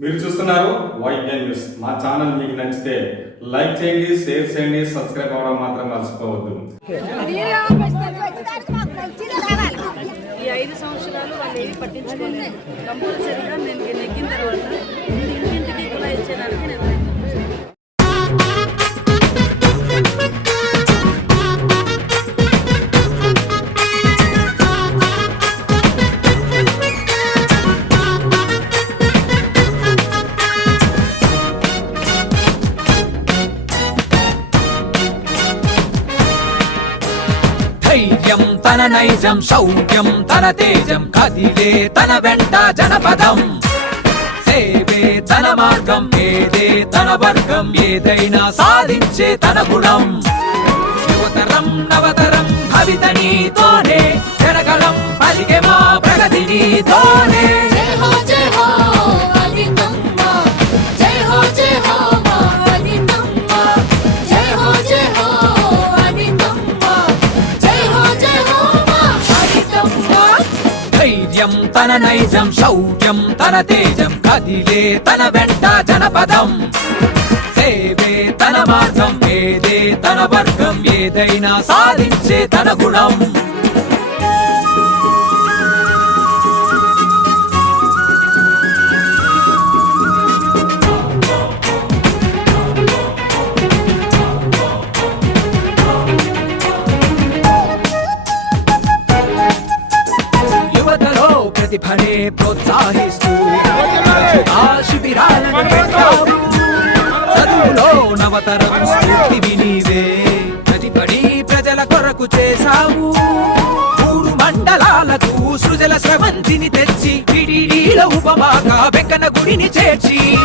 మీరు చూస్తున్నారు YN news మా ఛానల్ మీకు నచ్చితే లైక్ చేయండి షేర్ చేయండి సబ్స్క్రైబ్ అవ్వడం మాత్రం మర్చిపోవద్దు. ఈ ఐదు సంవత్సరాలు వాళ్ళు ఏవి పట్టించుకోలేదు. కంపల్సరీగా నేను నెగ్గిన తర్వాత ఇంటింటికి కూడా ఇచ్చేదానికి నేను తన నైజం శౌర్యం తన తేజం కదిలే తన వెంట జనపదం. సేవే తన మార్గం ఏదే తన వర్గం ఏదైనా సాధించే తన గుణం. యువతరం నవతరం భవిత నీతోనే జనగలం పలికే మా ప్రగతి నీతోనే. తన నైజం శౌర్యం తన తేజం కదిలే తన వెంట జనపదం. సేవే తన మార్గం ఏదే తన వర్గం ఏదైనా సాధించే తన గుణం. ప్రతిభనే ప్రోత్సహిస్తూ. ఆ శిబిరాలను పెట్టావు. చదువులో నవతరం స్ఫూర్తివి నీవే. ప్రతిపడి ప్రజల కొరకు చేశావు. మూడు మండలాలకు సృజల స్రవంతిని తెచ్చి విడిలో ఉపమాక వెక్కన గుడిని చేర్చి.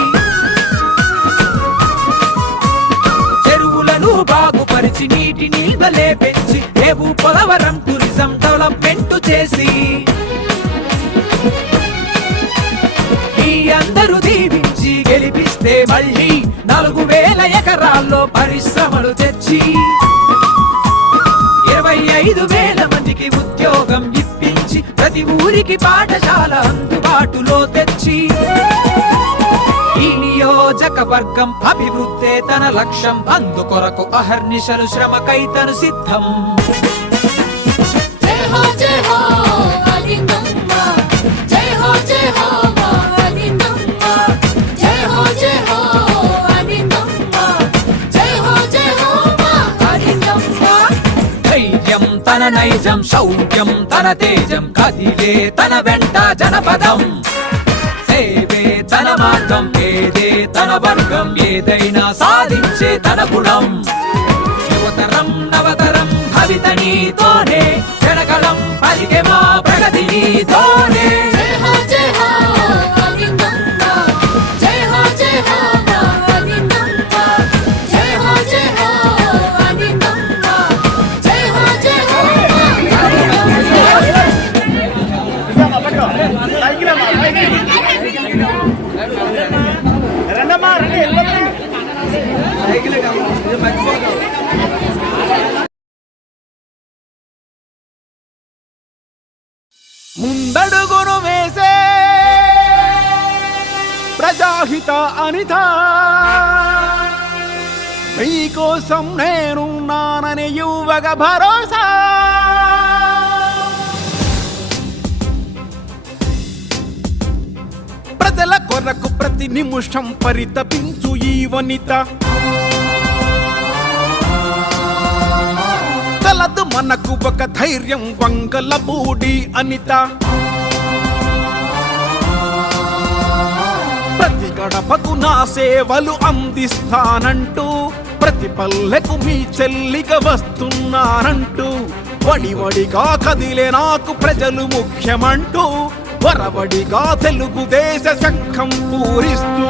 చెరువులను బాగుపరిచి నీటి నిల్వలే పెంచి రేపు పొలవరం టూరిజం డెవలప్మెంట్ చేసి. నగరాల్లో పరిశ్రమలు తెచ్చి ఇరవై ఐదు వేల మందికి ఉద్యోగం ఇప్పించి ప్రతి ఊరికి పాఠశాల అందుబాటులో తెచ్చి ఈ నియోజకవర్గం అభివృద్ధే తన లక్ష్యం. అందుకొరకు అహర్నిశలు శ్రమకై తను సిద్ధం తన నైజం శౌర్యం తన తేజం కదిలే తన వెంట జనపదం. సేవే తన మార్గం ఏదే తన వర్గం ఏదైనా సాధించే తన గుణం. యువతరం నవతరం భవిత నీతోనే జనగళం పలికే మా ప్రగతి నీతోనే. ముందడుగును వేసే ప్రజాహిత అనిత. మీకోసం నేనున్నానని యువగ భరోసా. ప్రజల కొరకు ప్రతి నిమిషం పరితపించు ఈ వనిత. కలదు మనకు ఒక ధైర్యం వంగల బూడి అనిత. ప్రతి గడపకు నా సేవలు అందిస్తానంటూ ప్రతి పల్లెకు మీ చెల్లిగా వస్తున్నానంటూ వడివడిగా కదిలే నాకు ప్రజలు ముఖ్యమంటూ వరవడిగా తెలుగుదేశ శంఖం పూరిస్తూ.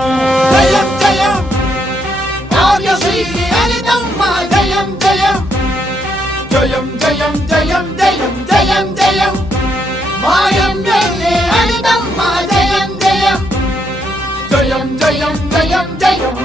జయం జయం జయం జయం. జయం జయం జయం జయం జయం జయం. మాయం జయం అనితమ్మ జయం జయం జయం జయం.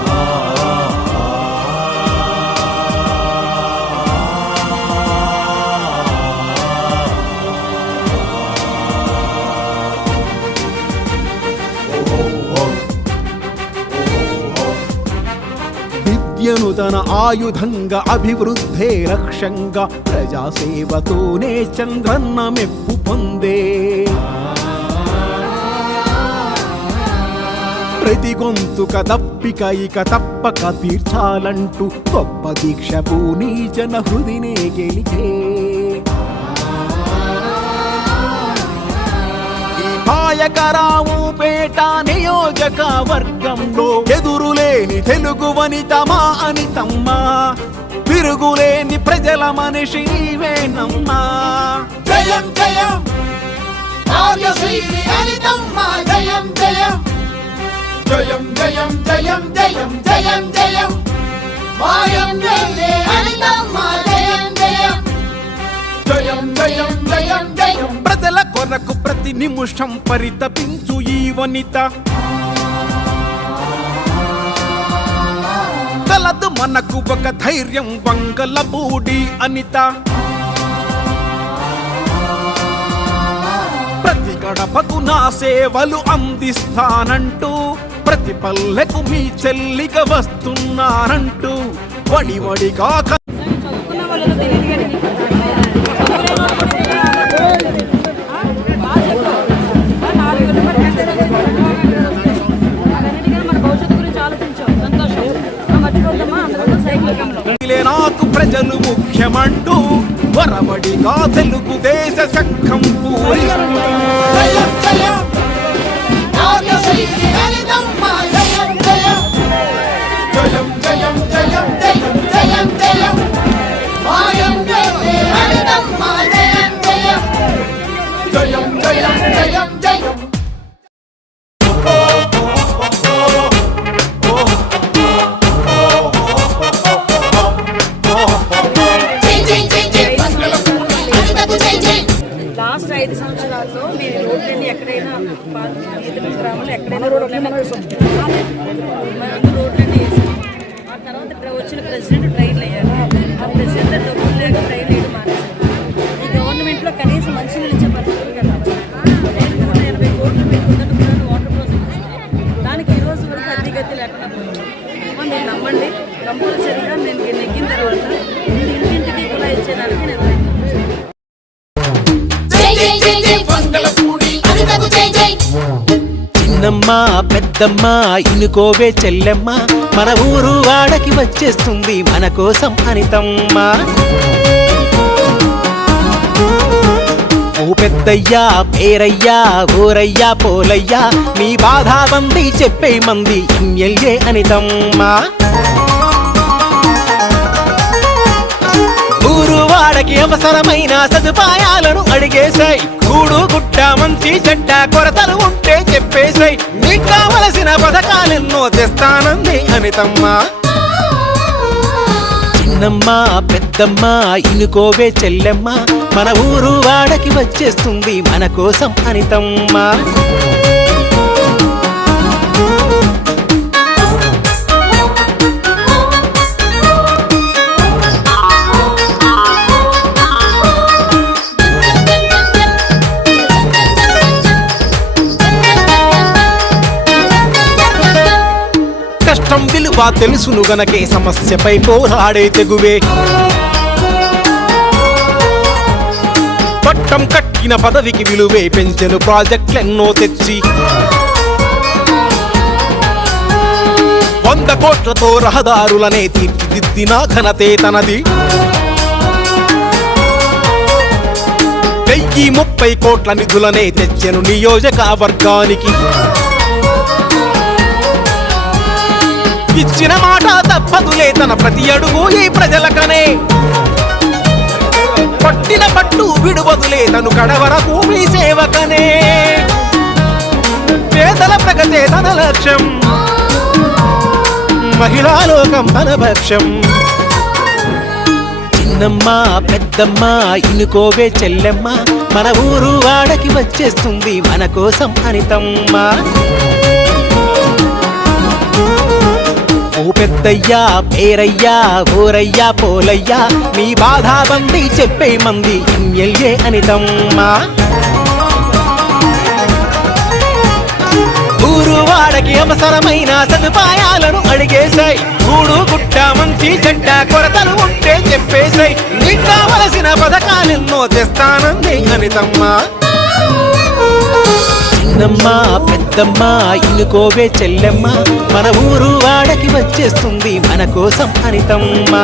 విద్యను తన ఆయుధంగా అభివృద్ధే రక్షంగా ప్రజాసేవతోనే చంద్రన్న మెప్పు పొందే. ప్రతి గొంతుక దప్పిక ఇక తప్పక తీర్చాలంటూ గొప్ప దీక్ష పూని జన హృదినే గెలిచే. ఈ పాయకరావు పేట నియోజక వర్గంలో ఎదురులేని తెలుగు వనితమా అనితమ్మా. తిరుగులేని ప్రజల మనిషి నీవేనమ్మా జయం జయం. ఆర్యశ్రీ అనితమ్మ. జయం జయం. జయం జయం జయం జయం జయం జయం. మాయం అనితమ్మ. జయం జయం. జయం జయం జయం జయం. ప్రజల కొరకు ప్రతి నిమిషం పరితపించు ఈ వనిత. కలదు మనకు ఒక ధైర్యం వంగల బూడి అనిత. ప్రతి గడపకు నా సేవలు అందిస్తానంటూ ప్రతి పల్లెకు మీ చెల్లిగా వస్తున్నానంటూ వడి వడిగా చదువుకున్న తెలియదు ప్రజలు ముఖ్యమంటూ వరవడిగా తెలుగుదేశ శంఖం పూరి చిన్నమ్మ పెద్దమ్మ ఇనుకోవే చెల్లెమ్మ. మన ఊరు వాడకి వచ్చేస్తుంది మన కోసం అనితమ్మ. ఓ పెద్దయ్యా పేరయ్యా ఊరయ్యా పోలయ్యా మీ బాధా బంది చెప్పే మంది ఎమ్మెల్యే అనితమ్మా. వాడకి అవసరమైన సదుపాయాలను అడిగేశాయి. కూడు గుట్ట మంచి చెడ్డ కొరతలు ఉంటే చెప్పేశాయి. నీకు కావలసిన పథకాలెన్నో తెస్తానంది అనితమ్మ. చిన్నమ్మ పెద్దమ్మ ఇనుకోవే చెల్లెమ్మ. మన ఊరు వాడకి వచ్చేస్తుంది మన కోసం అనితమ్మ. విలువ తెలుసును గనకే సమస్యపై పోరాడే తెగువే. పట్టం కట్టిన పదవికి విలువే పెంచెను ప్రాజెక్టులెన్నో తెచ్చి. వంద కోట్లతో రహదారులనే తీర్చిదిద్దిన ఘనతే తనది. వెయ్యి ముప్పై కోట్ల నిధులనే తెచ్చెను నియోజకవర్గానికి ఇచ్చిన మాట తప్పదులే తన ప్రతి అడుగు ఈ ప్రజలకనే. పట్టిన పట్టు విడువదులే తను కడవరకు మీ సేవకనే. పేదల ప్రగతే తన లక్ష్యం. మహిళా లోకం తన భక్ష్యం. చిన్నమ్మ పెద్దమ్మ ఇనుకోవే చెల్లెమ్మ మన ఊరు వాడకి వచ్చేస్తుంది మన కోసం అనితమ్మ. ఓ పెద్దయ్యా పేరయ్యా ఓరయ్యా పోలయ్యా. మీ బాధా బాధాబంది చెప్పే మంది ఎమ్మెల్యే అనితమ్మా. ఊరువాడకి అవసరమైన సదుపాయాలను అడిగేశాయి. గూడు గుట్ట మంచి చెడ్డ కొరతలు ఉంటే చెప్పేశాయి. నీకు కావలసిన పథకాలెన్నో తెస్తానంది అనితమ్మా. నానమ్మ పెద్దమ్మ ఇనుకోవే చెల్లెమ్మ. మన ఊరు వాడకి వచ్చేస్తుంది మన కోసం అనితమ్మా.